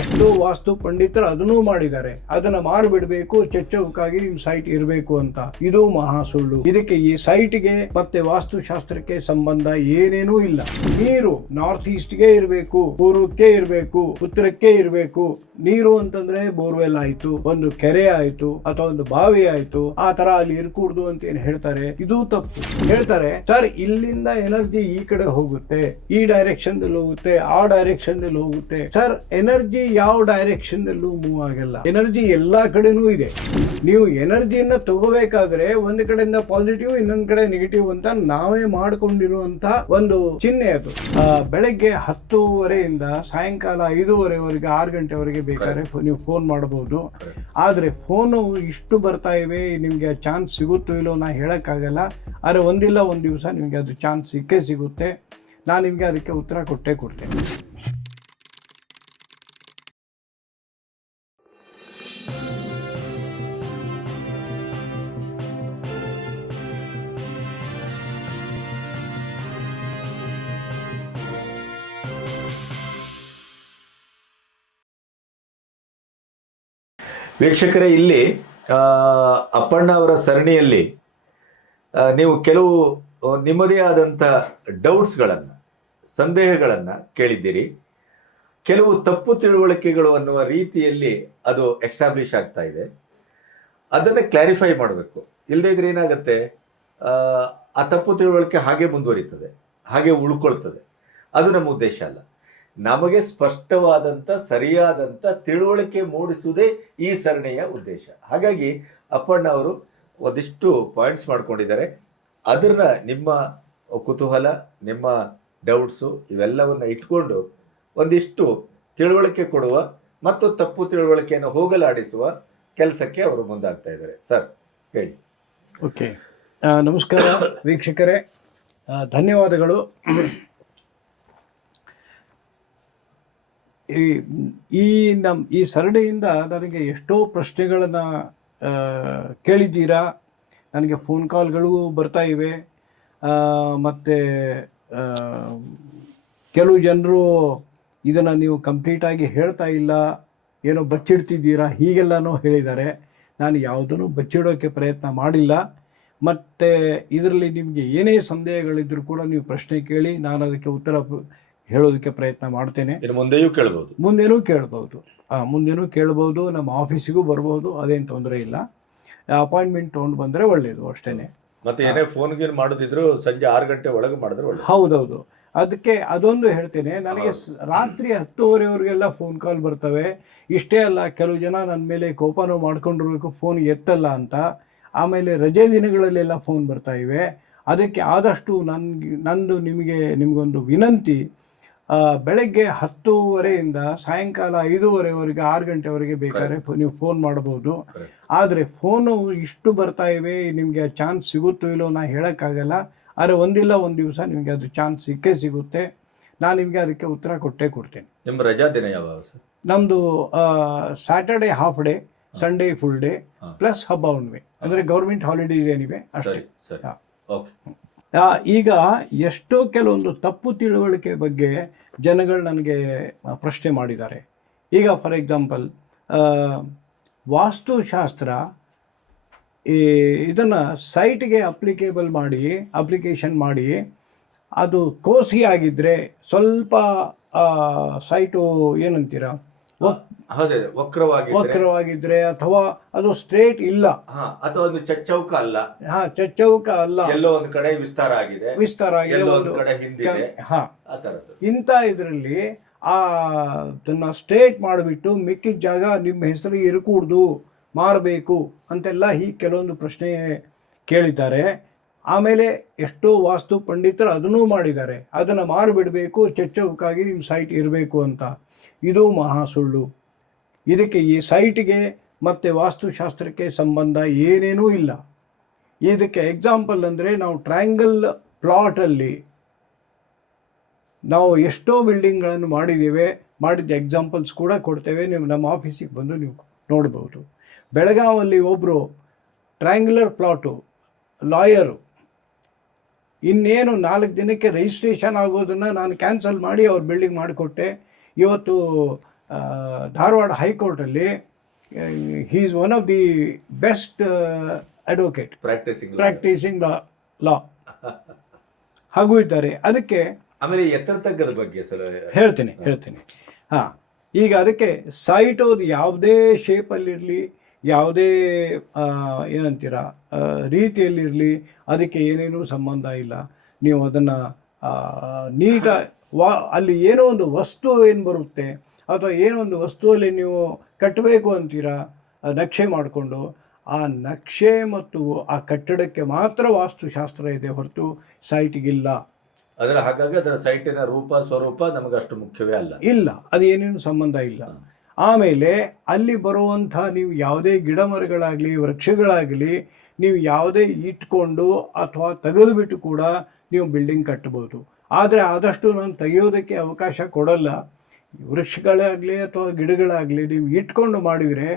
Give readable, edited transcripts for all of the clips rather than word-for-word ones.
ಎಷ್ಟೋ ವಾಸ್ತು ಪಂಡಿತರು ಅದನ್ನೂ ಮಾಡಿದ್ದಾರೆ. ಅದನ್ನ ಮಾರಿಬಿಡ್ಬೇಕು, ಚಚ್ಚೌಕಾಗಿ ನಿಮ್ ಸೈಟ್ ಇರಬೇಕು ಅಂತ. ಇದು ಮಹಾ ಸುಳ್ಳು. ಇದಕ್ಕೆ ಈ ಸೈಟ್ಗೆ ಮತ್ತೆ ವಾಸ್ತುಶಾಸ್ತ್ರಕ್ಕೆ ಸಂಬಂಧ ಏನೇನೂ ಇಲ್ಲ. ನೀರು ನಾರ್ತ್ ಈಸ್ಟ್ಗೆ ಇರಬೇಕು, ಪೂರ್ವಕ್ಕೆ ಇರಬೇಕು, ಉತ್ತರಕ್ಕೆ ಇರಬೇಕು. ನೀರು ಅಂತಂದ್ರೆ ಬೋರ್ವೆಲ್ ಆಯ್ತು, ಒಂದು ಕೆರೆ ಆಯ್ತು, ಅಥವಾ ಒಂದು ಬಾವಿ ಆಯ್ತು. ಆ ತರ ಅಲ್ಲಿ ಇರ್ಕೂಡ್ದು ಅಂತ ಏನ್ ಹೇಳ್ತಾರೆ, ಇದು ತಪ್ಪು. ಹೇಳ್ತಾರೆ ಸರ್ ಇಲ್ಲಿಂದ ಎನರ್ಜಿ ಈ ಕಡೆ ಹೋಗುತ್ತೆ, ಈ ಡೈರೆಕ್ಷನ್ ದಲ್ಲಿ ಹೋಗುತ್ತೆ, ಆ ಡೈರೆಕ್ಷನ್ ದಲ್ಲಿ ಹೋಗುತ್ತೆ. ಸರ್ ಎನರ್ಜಿ ಯಾವ ಡೈರೆಕ್ಷನ್ ದಲ್ಲೂ ಮೂವ್ ಆಗಲ್ಲ. ಎನರ್ಜಿ ಎಲ್ಲಾ ಕಡೆನೂ ಇದೆ. ನೀವು ಎನರ್ಜಿಯನ್ನ ತಗೋಬೇಕಾದ್ರೆ ಒಂದ್ ಕಡೆಯಿಂದ ಪಾಸಿಟಿವ್, ಇನ್ನೊಂದ್ ಕಡೆ ನೆಗೆಟಿವ್ ಅಂತ ನಾವೇ ಮಾಡ್ಕೊಂಡಿರುವಂತ ಒಂದು ಚಿಹ್ನೆ ಅದು. ಬೆಳಗ್ಗೆ 10:30 ಸಾಯಂಕಾಲ 5:30 6 ಗಂಟೆವರೆಗೆ ಬೇಕಾದ್ರೆ ನೀವು ಫೋನ್ ಮಾಡಬಹುದು. ಆದ್ರೆ ಫೋನು ಇಷ್ಟು ಬರ್ತಾ ಇವೆ, ನಿಮ್ಗೆ ಚಾನ್ಸ್ ಸಿಗುತ್ತೋ ಇಲ್ಲೋ ನಾ ಹೇಳಕ್ಕಾಗಲ್ಲ. ಆದ್ರೆ ಒಂದಿಲ್ಲ ಒಂದ್ ದಿವಸ ನಿಮ್ಗೆ ಅದು ಚಾನ್ಸ್ ಸಿಕ್ಕೇ ಸಿಗುತ್ತೆ. ನಾನು ನಿಮ್ಗೆ ಅದಕ್ಕೆ ಉತ್ತರ ಕೊಟ್ಟೇ ಕೊಡ್ತೇನೆ. ವೀಕ್ಷಕರೇ, ಇಲ್ಲಿ ಅಪ್ಪಣ್ಣ ಅವರ ಸರಣಿಯಲ್ಲಿ ನೀವು ಕೆಲವು ನಿಮ್ಮದೇ ಆದಂಥ ಡೌಟ್ಸ್ಗಳನ್ನು, ಸಂದೇಹಗಳನ್ನು ಕೇಳಿದ್ದೀರಿ. ಕೆಲವು ತಪ್ಪು ತಿಳುವಳಿಕೆಗಳು ಅನ್ನುವ ರೀತಿಯಲ್ಲಿ ಅದು ಎಸ್ಟಾಬ್ಲಿಷ್ ಆಗ್ತಾ ಇದೆ. ಅದನ್ನು ಕ್ಲಾರಿಫೈ ಮಾಡಬೇಕು. ಇಲ್ಲದೇ ಇದ್ರೆ ಏನಾಗುತ್ತೆ, ಆ ತಪ್ಪು ತಿಳುವಳಿಕೆ ಹಾಗೆ ಮುಂದುವರಿತದೆ, ಹಾಗೆ ಉಳ್ಕೊಳ್ತದೆ. ಅದು ನಮ್ಮ ಉದ್ದೇಶ ಅಲ್ಲ. ನಮಗೆ ಸ್ಪಷ್ಟವಾದಂಥ ಸರಿಯಾದಂಥ ತಿಳುವಳಿಕೆ ಮೂಡಿಸುವುದೇ ಈ ಸರಣಿಯ ಉದ್ದೇಶ. ಹಾಗಾಗಿ ಅಪ್ಪಣ್ಣ ಅವರು ಒಂದಿಷ್ಟು ಪಾಯಿಂಟ್ಸ್ ಮಾಡ್ಕೊಂಡಿದ್ದಾರೆ. ಅದನ್ನ ನಿಮ್ಮ ಕುತೂಹಲ, ನಿಮ್ಮ ಡೌಟ್ಸು ಇವೆಲ್ಲವನ್ನು ಇಟ್ಕೊಂಡು ಒಂದಿಷ್ಟು ತಿಳುವಳಿಕೆ ಕೊಡುವ ಮತ್ತು ತಪ್ಪು ತಿಳುವಳಿಕೆಯನ್ನು ಹೋಗಲಾಡಿಸುವ ಕೆಲಸಕ್ಕೆ ಅವರು ಮುಂದಾಗ್ತಾ ಇದ್ದಾರೆ. ಸರ್ ಹೇಳಿ. ಓಕೆ, ನಮಸ್ಕಾರ ವೀಕ್ಷಕರೇ, ಧನ್ಯವಾದಗಳು. ಈ ಸರಣಿಯಿಂದ ನನಗೆ ಎಷ್ಟೋ ಪ್ರಶ್ನೆಗಳನ್ನು ಕೇಳಿದ್ದೀರಾ. ನನಗೆ ಫೋನ್ ಕಾಲ್ಗಳು ಬರ್ತಾ ಇವೆ. ಮತ್ತು ಕೆಲವು ಜನರು ಇದನ್ನು ನೀವು ಕಂಪ್ಲೀಟಾಗಿ ಹೇಳ್ತಾ ಇಲ್ಲ, ಏನೋ ಬಚ್ಚಿಡ್ತಿದ್ದೀರಾ, ಹೀಗೆಲ್ಲನೂ ಹೇಳಿದ್ದಾರೆ. ನಾನು ಯಾವುದನ್ನು ಬಚ್ಚಿಡೋಕ್ಕೆ ಪ್ರಯತ್ನ ಮಾಡಿಲ್ಲ. ಮತ್ತು ಇದರಲ್ಲಿ ನಿಮಗೆ ಏನೇ ಸಂದೇಹಗಳಿದ್ದರೂ ಕೂಡ ನೀವು ಪ್ರಶ್ನೆ ಕೇಳಿ, ನಾನು ಅದಕ್ಕೆ ಉತ್ತರ ಹೇಳೋದಕ್ಕೆ ಪ್ರಯತ್ನ ಮಾಡ್ತೇನೆ. ಮುಂದೆಯೂ ಕೇಳ್ಬೋದು, ಮುಂದೇನೂ ಕೇಳ್ಬೋದು. ನಮ್ಮ ಆಫೀಸಿಗೂ ಬರ್ಬೋದು, ಅದೇನು ತೊಂದರೆ ಇಲ್ಲ. ಅಪಾಯಿಂಟ್ಮೆಂಟ್ ತೊಗೊಂಡು ಬಂದರೆ ಒಳ್ಳೆಯದು ಅಷ್ಟೇ. ಮತ್ತೆ ಏನೇ ಫೋನ್ಗೆ ಮಾಡೋದಿದ್ರು ಸಂಜೆ 6 ಗಂಟೆ ಒಳಗೆ ಮಾಡಿದ್ರೆ ಒಳ್ಳೆಯದು. ಹೌದೌದು, ಅದಕ್ಕೆ ಅದೊಂದು ಹೇಳ್ತೇನೆ. ನನಗೆ ರಾತ್ರಿ 10:30ವರೆಗೆಲ್ಲ ಫೋನ್ ಕಾಲ್ ಬರ್ತವೆ. ಇಷ್ಟೇ ಅಲ್ಲ, ಕೆಲವು ಜನ ನನ್ನ ಮೇಲೆ ಕೋಪನೂ ಮಾಡ್ಕೊಂಡಿರ್ಬೇಕು, ಫೋನ್ ಎತ್ತಲ್ಲ ಅಂತ. ಆಮೇಲೆ ರಜೆ ದಿನಗಳಲ್ಲೆಲ್ಲ ಫೋನ್ ಬರ್ತಾ ಇವೆ. ಅದಕ್ಕೆ ಆದಷ್ಟು ನಂದು ನಿಮಗೊಂದು ವಿನಂತಿ, ಬೆಳಗ್ಗೆ 10:30 ಸಾಯಂಕಾಲ 5:30 6 ಗಂಟೆವರೆಗೆ ಬೇಕಾದ್ರೆ ನೀವು ಫೋನ್ ಮಾಡಬಹುದು. ಆದರೆ ಫೋನು ಇಷ್ಟು ಬರ್ತಾ ಇವೆ, ನಿಮಗೆ ಚಾನ್ಸ್ ಸಿಗುತ್ತೋ ಇಲ್ಲೋ ನಾ ಹೇಳೋಕ್ಕಾಗಲ್ಲ. ಆದರೆ ಒಂದಿಲ್ಲ ಒಂದು ದಿವಸ ನಿಮಗೆ ಅದು ಚಾನ್ಸ್ ಸಿಕ್ಕೇ ಸಿಗುತ್ತೆ. ನಾನು ನಿಮಗೆ ಅದಕ್ಕೆ ಉತ್ತರ ಕೊಟ್ಟೇ ಕೊಡ್ತೇನೆ. ನಿಮ್ಮ ರಜಾ ದಿನ ಯಾವಾಗ ಸರ್? ನಮ್ಮದು Saturday half day, Sunday full day, plus ಹಬ್ಬ ಹುಣ್ಣಿಮೆ, ಅಂದರೆ ಗೌರ್ಮೆಂಟ್ ಹಾಲಿಡೇಸ್ ಏನಿವೆ ಅಷ್ಟೇ. ಈಗ ಎಷ್ಟೋ ಕೆಲವೊಂದು ತಪ್ಪು ತಿಳುವಳಿಕೆ ಬಗ್ಗೆ ಜನಗಳು ನನಗೆ ಪ್ರಶ್ನೆ ಮಾಡಿದ್ದಾರೆ. ಈಗ ಫಾರ್ ಎಕ್ಸಾಂಪಲ್, ವಾಸ್ತುಶಾಸ್ತ್ರ ಇದನ್ನು ಸೈಟ್ಗೆ ಅಪ್ಲಿಕೇಶನ್ ಮಾಡಿ ಅದು ಕೋಸಿ ಆಗಿದ್ದರೆ ಸ್ವಲ್ಪ ಸೈಟು ಏನಂತೀರ, ವಕ್ರವಾಗಿದ್ರೆ ಅಥವಾ ಅದು ಸ್ಟ್ರೇಟ್ ಇಲ್ಲ, ಅಥವಾ ಒಂದು ಚಚ್ಚೌಕ ಅಲ್ಲ, ಚಚ್ಚೌಕ ಅಲ್ಲ, ಎಲ್ಲೋ ಒಂದು ಕಡೆ ವಿಸ್ತಾರ ಆಗಿದೆ, ಇಂಥ ಇದರಲ್ಲಿ ಅದನ್ನ ಸ್ಟ್ರೇಟ್ ಮಾಡಿಬಿಟ್ಟು ಮಿಕ್ಕಿದ ಜಾಗ ನಿಮ್ಮ ಹೆಸರಿಗೆ ಇರಕೂಡ್ದು, ಮಾರಬೇಕು ಅಂತೆಲ್ಲ ಹೀಗೆ ಕೆಲವೊಂದು ಪ್ರಶ್ನೆ ಕೇಳಿದ್ದಾರೆ. ಆಮೇಲೆ ಎಷ್ಟೋ ವಾಸ್ತು ಪಂಡಿತರು ಅದನ್ನೂ ಮಾಡಿದ್ದಾರೆ. ಅದನ್ನು ಮಾರಿಬಿಡಬೇಕು, ಚಚ್ಚೌಕಾಗಿ ನಿಮ್ಮ ಸೈಟ್ ಇರಬೇಕು ಅಂತ. ಇದು ಮಹಾ ಸುಳ್ಳು. ಇದಕ್ಕೆ ಈ ಸೈಟ್ಗೆ ಮತ್ತು ವಾಸ್ತುಶಾಸ್ತ್ರಕ್ಕೆ ಸಂಬಂಧ ಏನೇನೂ ಇಲ್ಲ. ಇದಕ್ಕೆ ಎಕ್ಸಾಂಪಲ್ ಅಂದರೆ, ನಾವು ಟ್ರಯಾಂಗಲ್ ಪ್ಲಾಟಲ್ಲಿ ನಾವು ಎಷ್ಟೋ ಬಿಲ್ಡಿಂಗ್ಗಳನ್ನು ಮಾಡಿದ್ದ ಎಕ್ಸಾಂಪಲ್ಸ್ ಕೂಡ ಕೊಡ್ತೇವೆ. ನೀವು ನಮ್ಮ ಆಫೀಸಿಗೆ ಬಂದು ನೀವು ನೋಡ್ಬೋದು. ಬೆಳಗಾವಲ್ಲಿ ಒಬ್ಬರು ಟ್ರಯಾಂಗ್ಯುಲರ್ ಪ್ಲಾಟು ಲಾಯರು ಇನ್ನೇನು 4 ದಿನಕ್ಕೆ ರಿಜಿಸ್ಟ್ರೇಷನ್ ಆಗೋದನ್ನು ನಾನು ಕ್ಯಾನ್ಸಲ್ ಮಾಡಿ ಅವ್ರ ಬಿಲ್ಡಿಂಗ್ ಮಾಡಿಕೊಟ್ಟೆ. ಇವತ್ತು ಧಾರವಾಡ ಹೈಕೋರ್ಟಲ್ಲಿ he is one of the best advocate practising law ಹಾಗೂ ಇದ್ದಾರೆ. ಅದಕ್ಕೆ ಆಮೇಲೆ ಎತ್ತರ ತಗ್ಗದ ಬಗ್ಗೆ ಸರ್ ಹೇಳ್ತೀನಿ. ಹಾಂ, ಈಗ ಅದಕ್ಕೆ ಸೈಟ್ ಅದು ಯಾವುದೇ ಶೇಪಲ್ಲಿರಲಿ, ಯಾವುದೇ ಏನಂತೀರ ರೀತಿಯಲ್ಲಿರಲಿ, ಅದಕ್ಕೆ ಏನೇನೂ ಸಂಬಂಧ ಇಲ್ಲ. ನೀವು ಅದನ್ನು ಅಲ್ಲಿ ಏನೋ ಒಂದು ವಸ್ತು ಏನು ಬರುತ್ತೆ, ಅಥವಾ ಏನೋ ಒಂದು ವಸ್ತುವಲ್ಲಿ ನೀವು ಕಟ್ಟಬೇಕು ಅಂತೀರಾ ನಕ್ಷೆ ಮಾಡಿಕೊಂಡು, ಆ ನಕ್ಷೆ ಮತ್ತು ಆ ಕಟ್ಟಡಕ್ಕೆ ಮಾತ್ರ ವಾಸ್ತುಶಾಸ್ತ್ರ ಇದೆ, ಹೊರತು ಸೈಟ್ಗಿಲ್ಲ. ಹಾಗಾಗಿ ಅದರ ಸೈಟಿನ ರೂಪ ಸ್ವರೂಪ ನಮಗೆ ಅಷ್ಟು ಮುಖ್ಯವೇ ಇಲ್ಲ, ಅದು ಏನೇನು ಸಂಬಂಧ ಇಲ್ಲ. ಆಮೇಲೆ ಅಲ್ಲಿ ಬರುವಂಥ ನೀವು ಯಾವುದೇ ಗಿಡ ಮರಗಳಾಗಲಿ ವೃಕ್ಷಗಳಾಗಲಿ ನೀವು ಯಾವುದೇ ಇಟ್ಕೊಂಡು ಅಥವಾ ತೆಗೆದುಬಿಟ್ಟು ಕೂಡ ನೀವು ಬಿಲ್ಡಿಂಗ್ ಕಟ್ಬೋದು. ಆದರೆ ಆದಷ್ಟು ನಾನು ತೆಗೆಯೋದಕ್ಕೆ ಅವಕಾಶ ಕೊಡಲ್ಲ. ವೃಕ್ಷಗಳಾಗಲಿ ಅಥವಾ ಗಿಡಗಳಾಗಲಿ ನೀವು ಇಟ್ಕೊಂಡು ಮಾಡಿದರೆ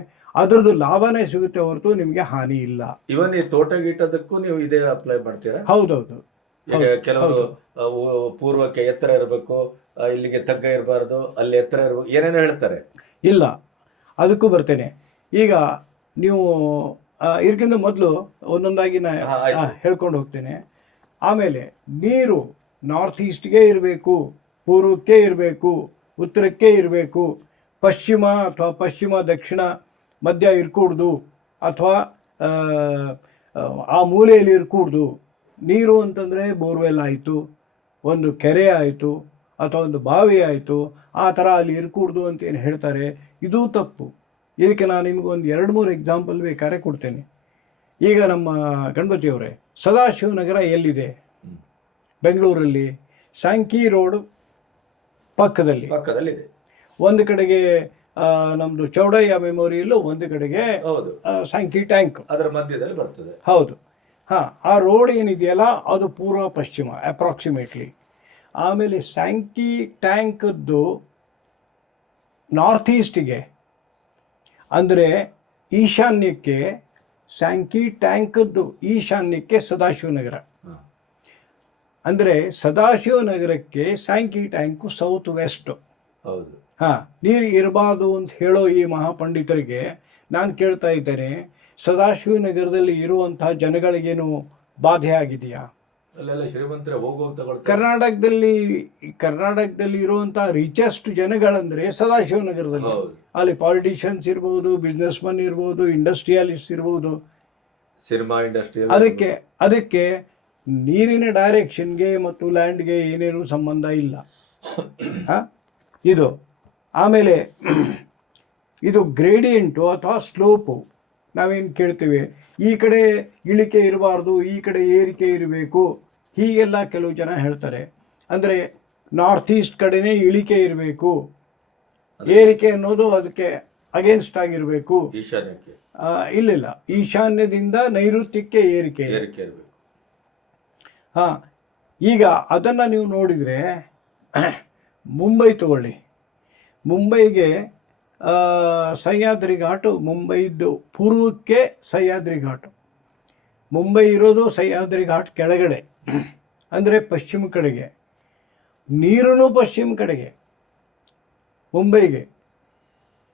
ಅದರದ್ದು ಲಾಭನೇ ಸಿಗುತ್ತೆ, ಹೊರತು ನಿಮಗೆ ಹಾನಿ ಇಲ್ಲ. ಇವನ್ ಈ ತೋಟ ಗೀಟದಕ್ಕೂ ನೀವು ಇದೇ ಅಪ್ಲೈ ಮಾಡ್ತೀರಾ? ಹೌದೌದು. ಕೆಲವರು ಪೂರ್ವಕ್ಕೆ ಎತ್ತರ ಇರಬೇಕು, ಇಲ್ಲಿಗೆ ತಗ್ಗ ಇರಬಾರ್ದು, ಅಲ್ಲಿ ಎತ್ತರ ಇರಬೇಕು, ಏನೇನೋ ಹೇಳ್ತಾರೆ. ಇಲ್ಲ, ಅದಕ್ಕೂ ಬರ್ತೇನೆ. ಈಗ ನೀವು ಇದಕ್ಕಿಂತ ಮೊದಲು ಒಂದೊಂದಾಗಿ ಹೇಳ್ಕೊಂಡು ಹೋಗ್ತೇನೆ. ಆಮೇಲೆ ನೀರು ನಾರ್ತ್ ಈಸ್ಟ್ಗೆ ಇರಬೇಕು, ಪೂರ್ವಕ್ಕೆ ಇರಬೇಕು, ಉತ್ತರಕ್ಕೆ ಇರಬೇಕು, ಪಶ್ಚಿಮ ಅಥವಾ ಪಶ್ಚಿಮ ದಕ್ಷಿಣ ಮಧ್ಯ ಇರ್ಕೂಡ್ದು, ಅಥವಾ ಆ ಮೂಲೆಯಲ್ಲಿ ಇರ್ಕೂಡ್ದು. ನೀರು ಅಂತಂದರೆ ಬೋರ್ವೆಲ್ ಆಯಿತು, ಒಂದು ಕೆರೆ ಆಯಿತು, ಅಥವಾ ಒಂದು ಬಾವಿ ಆಯಿತು, ಆ ಥರ ಅಲ್ಲಿ ಇರ್ಕೂಡ್ದು ಅಂತ ಏನು ಹೇಳ್ತಾರೆ, ಇದೂ ತಪ್ಪು. ಇದಕ್ಕೆ ನಾನು ನಿಮಗೊಂದು 2-3 ಎಕ್ಸಾಂಪಲ್ ಬೇಕಾದ್ರೆ ಕೊಡ್ತೇನೆ. ಈಗ ನಮ್ಮ ಗಣಪತಿಯವರೇ, ಸದಾಶಿವನಗರ ಎಲ್ಲಿದೆ? ಬೆಂಗಳೂರಲ್ಲಿ ಸ್ಯಾಂಕಿ ರೋಡ್ ಪಕ್ಕದಲ್ಲಿದೆ. ಒಂದು ಕಡೆಗೆ ನಮ್ಮದು ಚೌಡಯ್ಯ ಮೆಮೋರಿಯಲ್ಲು, ಒಂದು ಕಡೆಗೆ ಸ್ಯಾಂಕಿ ಟ್ಯಾಂಕ್ ಅದರ ಮಧ್ಯದಲ್ಲಿ ಬರ್ತದೆ. ಹೌದು. ಹಾಂ, ಆ ರೋಡ್ ಏನಿದೆಯಲ್ಲ ಅದು ಪೂರ್ವ ಪಶ್ಚಿಮ ಅಪ್ರಾಕ್ಸಿಮೇಟ್ಲಿ. ಆಮೇಲೆ ಸ್ಯಾಂಕಿ ಟ್ಯಾಂಕದ್ದು ನಾರ್ತ್ ಈಸ್ಟಿಗೆ ಅಂದರೆ ಈಶಾನ್ಯಕ್ಕೆ, ಸ್ಯಾಂಕಿ ಟ್ಯಾಂಕದ್ದು ಈಶಾನ್ಯಕ್ಕೆ ಸದಾಶಿವನಗರ. ಅಂದರೆ ಸದಾಶಿವನಗರಕ್ಕೆ ಸ್ಯಾಂಕಿ ಟ್ಯಾಂಕು ಸೌತ್ ವೆಸ್ಟ್. ಹೌದು. ಹಾಂ, ನೀರು ಇರಬಾರ್ದು ಅಂತ ಹೇಳೋ ಈ ಮಹಾಪಂಡಿತರಿಗೆ ನಾನು ಕೇಳ್ತಾ ಇದ್ದೇನೆ, ಸದಾಶಿವನಗರದಲ್ಲಿ ಇರುವಂತಹ ಜನಗಳಿಗೇನು ಬಾಧೆ ಆಗಿದೆಯಾ? ಅಲ್ಲೆಲ್ಲ ಶ್ರೀಮಂತರ ಕರ್ನಾಟಕದಲ್ಲಿ ಇರುವಂತಹ ರಿಚೆಸ್ಟ್ ಜನಗಳಂದ್ರೆ ಸದಾಶಿವನಗರದಲ್ಲಿ. ಅಲ್ಲಿ ಪಾಲಿಟಿಷಿಯನ್ಸ್ ಇರ್ಬೋದು, ಬಿಸ್ನೆಸ್ ಮನ್ ಇರ್ಬೋದು, ಇಂಡಸ್ಟ್ರಿಯಲಿಸ್ಟ್ ಇರ್ಬೋದು, ಸಿನಿಮಾ ಇಂಡಸ್ಟ್ರಿ. ಅದಕ್ಕೆ ನೀರಿನ ಡೈರೆಕ್ಷನ್ಗೆ ಮತ್ತು ಲ್ಯಾಂಡ್ಗೆ ಏನೇನು ಸಂಬಂಧ ಇಲ್ಲ. ಇದು ಆಮೇಲೆ ಇದು ಗ್ರೇಡಿಯಂಟು ಅಥವಾ ಸ್ಲೋಪು ನಾವೇನು ಕೇಳ್ತೀವಿ, ಈ ಕಡೆ ಇಳಿಕೆ ಇರಬಾರ್ದು, ಈ ಕಡೆ ಏರಿಕೆ ಇರಬೇಕು, ಹೀಗೆಲ್ಲ ಕೆಲವು ಜನ ಹೇಳ್ತಾರೆ. ಅಂದರೆ ನಾರ್ತ್ ಈಸ್ಟ್ ಕಡೆನೇ ಇಳಿಕೆ ಇರಬೇಕು, ಏರಿಕೆ ಅನ್ನೋದು ಅದಕ್ಕೆ ಅಗೇನ್ಸ್ಟ್ ಆಗಿರಬೇಕು. ಈಶಾನ್ಯಕ್ಕೆ ಇಲ್ಲ, ಈಶಾನ್ಯದಿಂದ ನೈಋತ್ಯಕ್ಕೆ ಏರಿಕೆ ಇರಬೇಕು. ಹಾಂ, ಈಗ ಅದನ್ನು ನೀವು ನೋಡಿದರೆ ಮುಂಬೈ ತಗೊಳ್ಳಿ. ಮುಂಬೈಗೆ ಸಹ್ಯಾದ್ರಿ ಘಾಟು, ಮುಂಬೈದು ಪೂರ್ವಕ್ಕೆ ಸಹ್ಯಾದ್ರಿ ಘಾಟು. ಮುಂಬೈ ಇರೋದು ಸಹ್ಯಾದ್ರಿ ಘಾಟ್ ಕೆಳಗಡೆ, ಅಂದರೆ ಪಶ್ಚಿಮ ಕಡೆಗೆ. ನೀರೂ ಪಶ್ಚಿಮ ಕಡೆಗೆ, ಮುಂಬೈಗೆ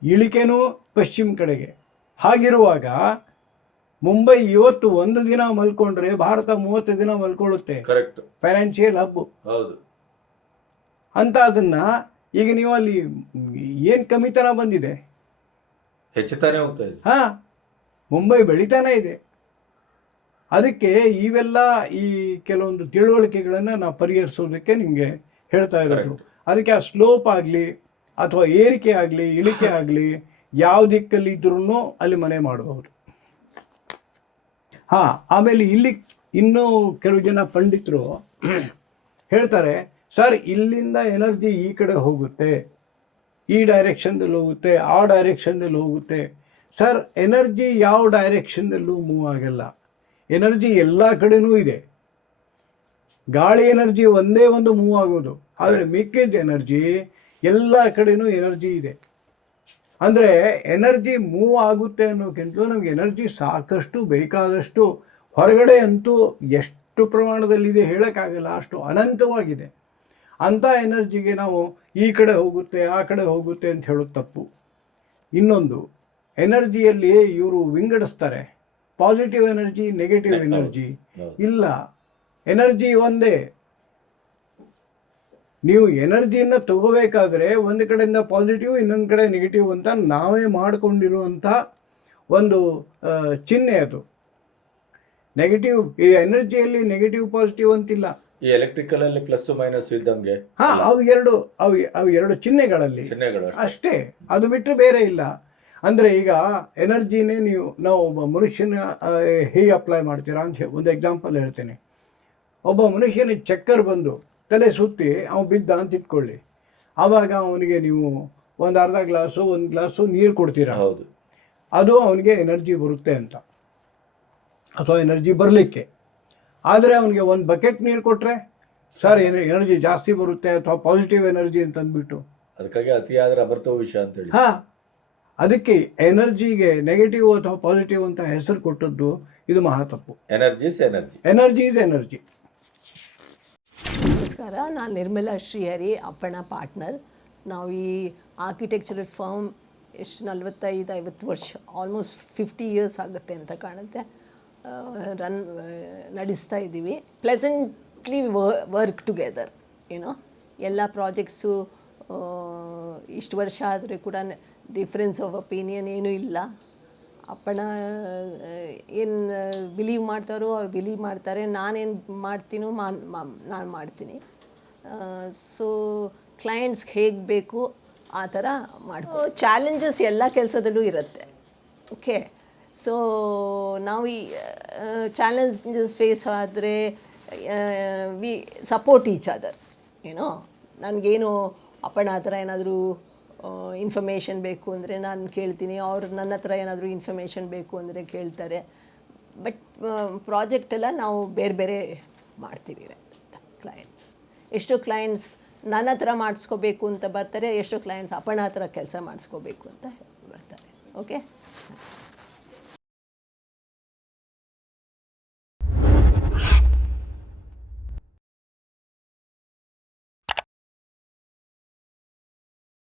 ಇಳಿಕೆನೂ ಪಶ್ಚಿಮ ಕಡೆಗೆ. ಹಾಗಿರುವಾಗ ಮುಂಬೈ ಇವತ್ತು ಒಂದು ದಿನ ಮಲ್ಕೊಂಡ್ರೆ ಭಾರತ 30 ದಿನ ಮಲ್ಕೊಳ್ಳುತ್ತೆ. ಕರೆಕ್ಟ್. ಫೈನಾನ್ಷಿಯಲ್ ಹಬ್ಬು. ಹೌದು. ಅಂತ ಅದನ್ನ ಈಗ ನೀವು ಅಲ್ಲಿ ಏನು ಕಮ್ಮಿತನ ಬಂದಿದೆ, ಹೆಚ್ಚುತ್ತಾನೆ ಹೋಗ್ತಾ ಇದೆ. ಹಾಂ, ಮುಂಬೈ ಬೆಳೀತಾನೆ ಇದೆ. ಅದಕ್ಕೆ ಇವೆಲ್ಲ ಈ ಕೆಲವೊಂದು ತಿಳುವಳಿಕೆಗಳನ್ನು ನಾವು ಪರಿಹರಿಸೋದಕ್ಕೆ ನಿಮಗೆ ಹೇಳ್ತಾ ಇರೋದು. ಅದಕ್ಕೆ ಆ ಸ್ಲೋಪ್ ಆಗಲಿ ಅಥವಾ ಏರಿಕೆ ಆಗಲಿ ಇಳಿಕೆ ಆಗಲಿ ಯಾವ ದಿಕ್ಕಲ್ಲಿ ಇದ್ರೂ ಅಲ್ಲಿ ಮನೆ ಮಾಡಬಹುದು. ಹಾಂ, ಆಮೇಲೆ ಇಲ್ಲಿ ಇನ್ನೂ ಕೆಲವು ಜನ ಪಂಡಿತರು ಹೇಳ್ತಾರೆ, ಸರ್ ಇಲ್ಲಿಂದ ಎನರ್ಜಿ ಈ ಕಡೆ ಹೋಗುತ್ತೆ, ಈ ಡೈರೆಕ್ಷನ್ದಲ್ಲಿ ಹೋಗುತ್ತೆ, ಆ ಡೈರೆಕ್ಷನ್ದಲ್ಲಿ ಹೋಗುತ್ತೆ. ಸರ್, ಎನರ್ಜಿ ಯಾವ ಡೈರೆಕ್ಷನ್ನಲ್ಲೂ ಮೂವ್ ಆಗಲ್ಲ. ಎನರ್ಜಿ ಎಲ್ಲ ಕಡೆನೂ ಇದೆ. ಗಾಳಿ ಎನರ್ಜಿ ಒಂದೇ ಒಂದು ಮೂವ್ ಆಗೋದು, ಆದರೆ ಮಿಕ್ಕಿದ ಎನರ್ಜಿ ಎಲ್ಲ ಕಡೆನೂ ಎನರ್ಜಿ ಇದೆ. ಅಂದರೆ ಎನರ್ಜಿ ಮೂವ್ ಆಗುತ್ತೆ ಅನ್ನೋಕ್ಕಿಂತಲೂ ನಮಗೆ ಎನರ್ಜಿ ಸಾಕಷ್ಟು ಬೇಕಾದಷ್ಟು ಹೊರಗಡೆ ಅಂತೂ ಎಷ್ಟು ಪ್ರಮಾಣದಲ್ಲಿದೆ ಹೇಳೋಕ್ಕಾಗಲ್ಲ, ಅಷ್ಟು ಅನಂತವಾಗಿದೆ. ಅಂಥ ಎನರ್ಜಿಗೆ ನಾವು ಈ ಕಡೆ ಹೋಗುತ್ತೆ ಆ ಕಡೆ ಹೋಗುತ್ತೆ ಅಂತ ಹೇಳೋದು ತಪ್ಪು. ಇನ್ನೊಂದು, ಎನರ್ಜಿಯಲ್ಲಿ ಇವರು ವಿಂಗಡಿಸ್ತಾರೆ, ಪಾಸಿಟಿವ್ ಎನರ್ಜಿ, ನೆಗೆಟಿವ್ ಎನರ್ಜಿ. ಇಲ್ಲ, ಎನರ್ಜಿ ಒಂದೇ. ನೀವು ಎನರ್ಜಿಯನ್ನು ತಗೋಬೇಕಾದ್ರೆ ಒಂದು ಕಡೆಯಿಂದ ಪಾಸಿಟಿವ್, ಇನ್ನೊಂದು ಕಡೆ ನೆಗೆಟಿವ್ ಅಂತ ನಾವೇ ಮಾಡಿಕೊಂಡಿರುವಂಥ ಒಂದು ಚಿಹ್ನೆ ಅದು. ನೆಗೆಟಿವ್, ಈ ಎನರ್ಜಿಯಲ್ಲಿ ನೆಗೆಟಿವ್ ಪಾಸಿಟಿವ್ ಅಂತಿಲ್ಲ. ಈ ಎಲೆಕ್ಟ್ರಿಕಲ್ ಅಲ್ಲಿ ಪ್ಲಸ್ ಮೈನಸ್ ಇದ್ದಂಗೆ. ಅವು ಎರಡು ಚಿಹ್ನೆಗಳಲ್ಲಿ ಅಷ್ಟೇ, ಅದು ಬಿಟ್ಟರೆ ಬೇರೆ ಇಲ್ಲ. ಅಂದರೆ ಈಗ ಎನರ್ಜಿನೇ ನಾವು ಒಬ್ಬ ಮನುಷ್ಯನ ಹೇಗೆ ಅಪ್ಲೈ ಮಾಡ್ತೀರಾ ಅಂತ ಒಂದು ಎಕ್ಸಾಂಪಲ್ ಹೇಳ್ತೇನೆ. ಒಬ್ಬ ಮನುಷ್ಯನಿಗೆ ಚಕ್ಕರ್ ಬಂದು ತಲೆ ಸುತ್ತಿ ಅವನು ಬಿದ್ದ ಅಂತ ಇಟ್ಕೊಳ್ಳಿ. ಆವಾಗ ಅವನಿಗೆ ನೀವು ಒಂದು ಅರ್ಧ ಗ್ಲಾಸು 1 ಗ್ಲಾಸು ನೀರು ಕೊಡ್ತೀರಾ. ಹೌದು, ಅದು ಅವನಿಗೆ ಎನರ್ಜಿ ಬರುತ್ತೆ ಅಂತ, ಅಥವಾ ಎನರ್ಜಿ ಬರಲಿಕ್ಕೆ. ಆದರೆ ಅವನಿಗೆ 1 ಬಕೆಟ್ ನೀರು ಕೊಟ್ಟರೆ ಸರ್ ಎನರ್ಜಿ ಜಾಸ್ತಿ ಬರುತ್ತೆ ಅಥವಾ ಪಾಸಿಟಿವ್ ಎನರ್ಜಿ ಅಂತಂದ್ಬಿಟ್ಟು, ಅದಕ್ಕಾಗಿ ಅತಿಯಾದರೆ ಅಮೃತೋ ವಿಷ ಅಂತೇಳಿ. ಅದಕ್ಕೆ ಎನರ್ಜಿಗೆ ನೆಗೆಟಿವ್ ಅಥವಾ ಪಾಸಿಟಿವ್ ಅಂತ ಹೆಸರು ಕೊಟ್ಟದ್ದು ಇದು ಮಹಾ ತಪ್ಪು. Energy is energy. ನಮಸ್ಕಾರ, ನಾನು ನಿರ್ಮಲಾ ಶ್ರೀಹರಿ, ಅಪ್ಪಣ್ಣ ಪಾರ್ಟ್ನರ್. ನಾವು ಈ ಆರ್ಕಿಟೆಕ್ಚರಲ್ ಫರ್ಮ್ ಎಷ್ಟು 45-50 ವರ್ಷ, ಆಲ್ಮೋಸ್ಟ್ 50 ಇಯರ್ಸ್ ಆಗುತ್ತೆ ಅಂತ ಕಾಣುತ್ತೆ, ನಡೆಸ್ತಾ ಇದ್ದೀವಿ. ಪ್ಲೆಸೆಂಟ್ಲಿ ವರ್ಕ್ ಟುಗೆದರ್. ಎಲ್ಲ ಪ್ರಾಜೆಕ್ಟ್ಸು ಇಷ್ಟು ವರ್ಷ ಆದರೆ ಕೂಡ ಡಿಫ್ರೆನ್ಸ್ ಆಫ್ ಒಪಿನಿಯನ್ ಏನೂ ಇಲ್ಲ. ಅಪ್ಪಣ್ಣ ಏನು ಬಿಲೀವ್ ಮಾಡ್ತಾರೋ ಅವ್ರು ಬಿಲೀವ್ ಮಾಡ್ತಾರೆ, ನಾನೇನು ಮಾಡ್ತೀನೋ ನಾನು ಮಾಡ್ತೀನಿ. ಸೊ ಕ್ಲೈಂಟ್ಸ್ಗೆ ಹೇಗೆ ಬೇಕು ಆ ಥರ ಮಾಡ್ಕೋ. ಚಾಲೆಂಜಸ್ ಎಲ್ಲ ಕೆಲಸದಲ್ಲೂ ಇರುತ್ತೆ. ಓಕೆ, ಸೊ ನಾವು ಈ ಚಾಲೆಂಜಸ್ ಫೇಸ್ ಆದರೆ ವಿ ಸಪೋರ್ಟ್ ಈಚ್ ಅದರ್. ನನಗೇನು ಅಪ್ಪಣ್ಣ ಹತ್ರ ಏನಾದರೂ ಇನ್ಫಾರ್ಮೇಷನ್ ಬೇಕು ಅಂದರೆ ನಾನು ಕೇಳ್ತೀನಿ, ಅವ್ರು ನನ್ನ ಹತ್ರ ಏನಾದರೂ ಇನ್ಫಾರ್ಮೇಷನ್ ಬೇಕು ಅಂದರೆ ಕೇಳ್ತಾರೆ. ಬಟ್ ಪ್ರಾಜೆಕ್ಟೆಲ್ಲ ನಾವು ಬೇರೆ ಬೇರೆ ಮಾಡ್ತೀವಿ. ಕ್ಲೈಂಟ್ಸ್ ಎಷ್ಟೋ ಕ್ಲೈಂಟ್ಸ್ ನನ್ನ ಹತ್ರ ಮಾಡಿಸ್ಕೋಬೇಕು ಅಂತ ಬರ್ತಾರೆ, ಎಷ್ಟೋ ಕ್ಲೈಂಟ್ಸ್ ಅಪ್ಪಣ್ಣ ಹತ್ರ ಕೆಲಸ ಮಾಡಿಸ್ಕೋಬೇಕು ಅಂತ ಬರ್ತಾರೆ. ಓಕೆ.